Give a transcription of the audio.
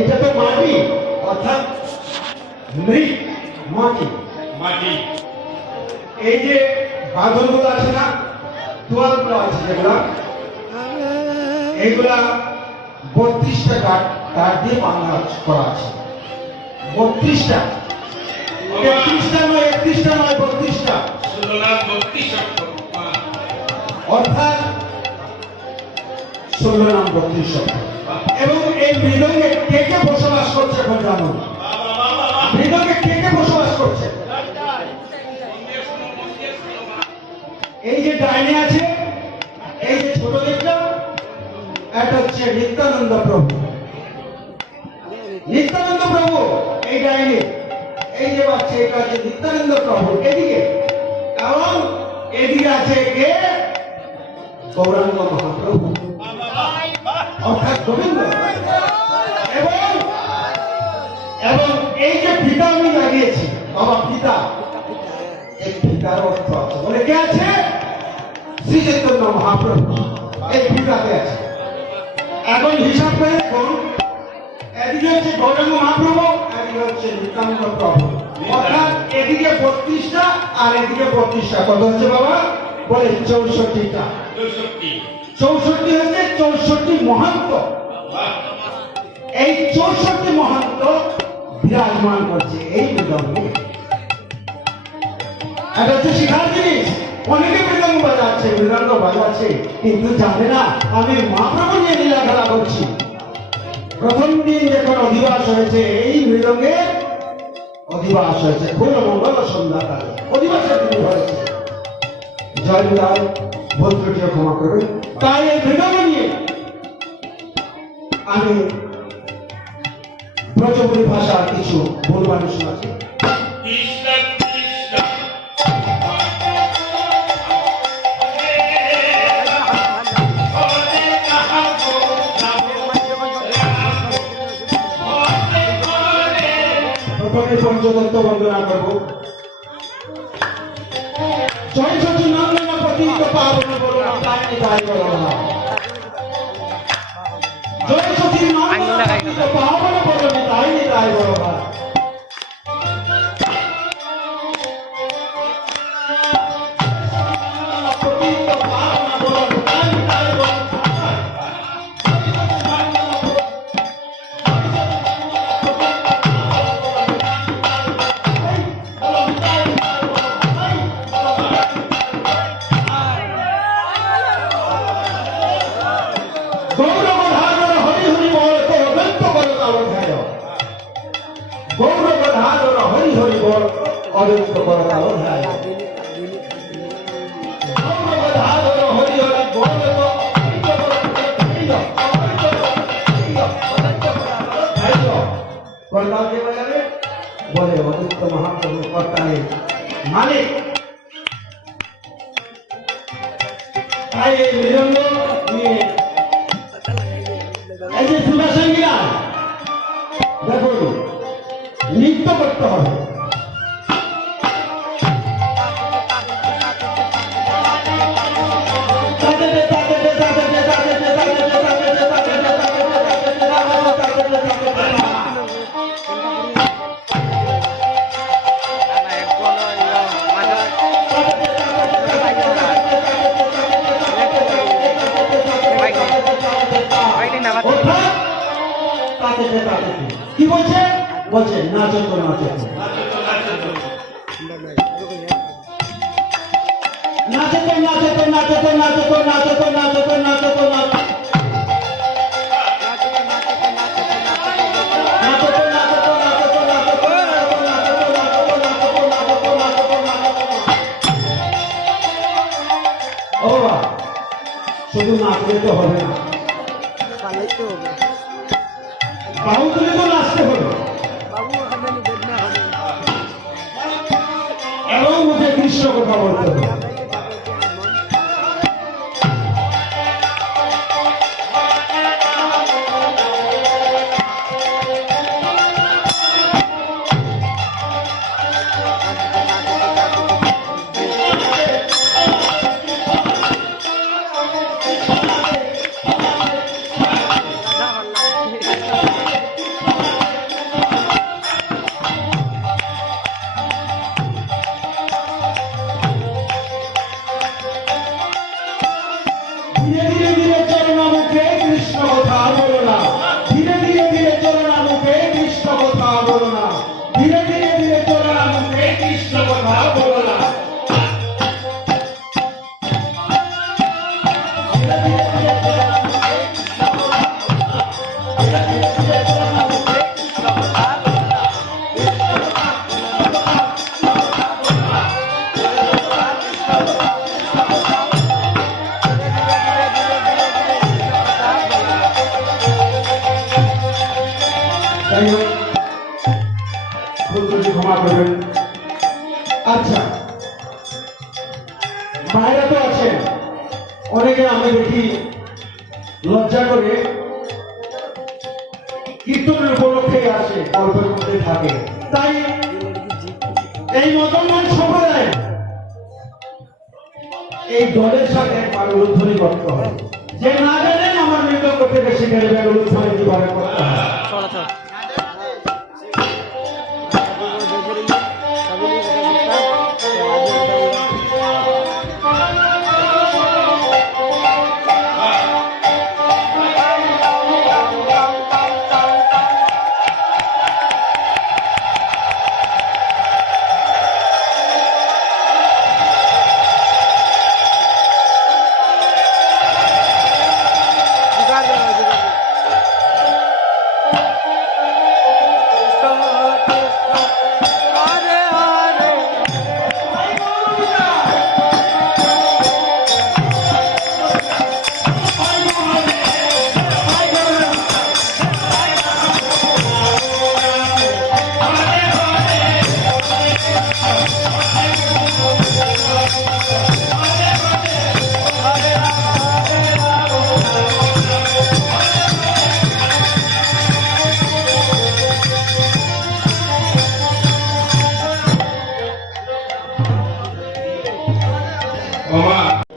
এটা তো মাটি অর্থাৎ মৃত মাটি। মাটি। এই যে বাঁধনগুলো আছে না দোয়ালগুলো আছে যেগুলা এগুলা বত্রিশটা কাঠ তার দিয়ে বাংলা করা আছে। বত্রিশটা। একত্রিশটা নয় একত্রিশটা নয় বত্রিশটা। অর্থাৎ ষোলো নাম বত্রিশ এবং এই মৃদঙ্গে কে কে বসবাস করছে এখন জানো হৃদয়ে কে কে বসবাস করছে? এই যে ডাইনে আছে, এই যে ছোট দেখটা এটা হচ্ছে নিত্যানন্দ প্রভু। নিত্যানন্দ প্রভু, এই ডাইনে, এই যে বাচ্চা, এটা হচ্ছে নিত্যানন্দ প্রভু। এদিকে, কারণ এদিকে আছে কে? গৌরাঙ্গ মহাপ্রভু। অর্থাৎ গোবিন্দ। এবং এবং এই যে ফিতা আমি লাগিয়েছি বাবা ফিতা এই ফিতার অর্থ আছে। বলে কে আছে? শ্রী মহাপ্রভু। এই ফিতাতে আছে। এখন হিসাব করে কোন এদিকে হচ্ছে গৌরাঙ্গ মহাপ্রভু এদিকে হচ্ছে নিত্যানন্দ প্রভু। অর্থাৎ এদিকে বত্রিশটা আর এদিকে বত্রিশটা। কত হচ্ছে বাবা? বলে চৌষট্টিটা। চৌষট্টি। চৌষট্টি হচ্ছে চৌষট্টি মহান্ত এই চৌষট্টি মহাত্ম বিরাজমান করছে এই বেদমে হচ্ছে শিখার জিনিস। অনেকে বাজাচ্ছে বাজাচ্ছে, কিন্তু জানে না, আমি মহাপ্রভু নিয়ে লীলা খেলা করছি। প্রথম দিন যখন অধিবাস হয়েছে, এই মৃদঙ্গে অধিবাস হয়েছে। ফুল, মঙ্গল সন্ধ্যাকালে অধিবাসের দিন হয়েছে। জয় বিদায় ভদ্রটিও ক্ষমা করবে তাই এই মৃদঙ্গ নিয়ে আমি ব্রজবলী ভাষার কিছু ভুল মানুষ আছে। প্রথমে বন্দনা জয় জয় glória. অনন্ত বড় কারণ হয় বলে অনন্ত মহাপ্রভু কর্তা মানে। নেই দেখুন নৃত্য করতে হবে। টাকা কি বলছে? বলছে নাচো তো নাচো নাচো তো নাচো তো শুধু নাচলে তো হবে না। পালাইতে হবে। বাহু তুলে তো নাচতে হবে বাবু ওখানে বেদনা হবে। এবং মুখে কৃষ্ণ কথা বলতে হবে। হরে কৃষ্ণ কথা বলা ক্ষমা করবেন। আচ্ছা। বাইরে তো আছেন। অনেকে আমি দেখি লজ্জা করে কীর্তনের উপলক্ষে আসে, গল্পের মধ্যে থাকে। তাই এই মতনমান সম্প্রদায় এই দলের সাথে একবার উলুধ্বনি করতে হয়। যে না জানেন, আমার মৃতক থেকে সেখানে উলুধ্বনি দিবার করতে হয়।